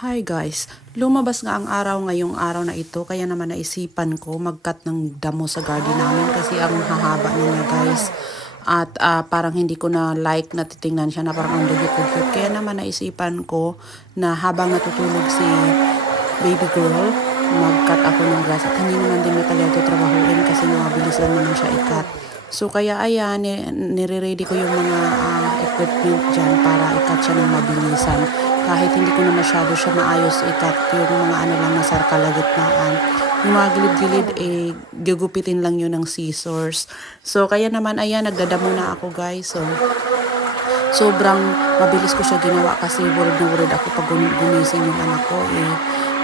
Hi guys, lumabas nga ang araw ngayong araw na ito kaya naman naisipan ko mag-cut ng damo sa garden namin kasi ang hahaba niya guys. At parang hindi ko na like na titingnan siya na parang ang dugyot-dugyot. Kaya naman naisipan ko na habang natutulog si baby girl, mag-cut ako ng grass. At hindi naman din matagal ito trabahuin kasi mabilis lang naman siya i-cut. So kaya ayan, nire-ready ko yung mga equipment dyan para i-cut siya ng mabilisan. Kahit hindi ko na masyado siya maayos i-cut yung mga ano lang na sa kalagitnaan. Yung mga gilid-gilid, gugupitin lang yun ng scissors. So kaya naman ayan, nagdadamo na ako guys. So sobrang mabilis ko siya ginawa kasi worried na worried ako pag gumising yung anak ko,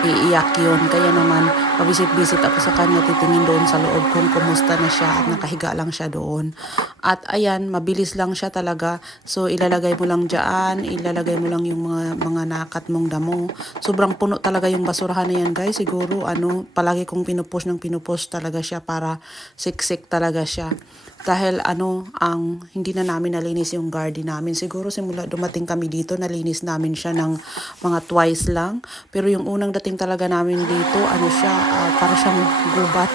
iiyak yun. Kaya naman, pabisit-bisit ako sa kanya, titingin doon sa loob kung kumusta na siya at nakahiga lang siya doon. At ayan, mabilis lang siya talaga. So, ilalagay mo lang dyan, ilalagay mo lang yung mga nakat mong damo. Sobrang puno talaga yung basurahan na yan, guys. Siguro, palagi kong pinupush talaga siya para siksik talaga siya. Dahil hindi na namin nalinis yung garden namin. Siguro simula dumating kami dito, nalinis namin siya ng mga twice lang. Pero yung unang dating talaga namin dito, para siyang gubat.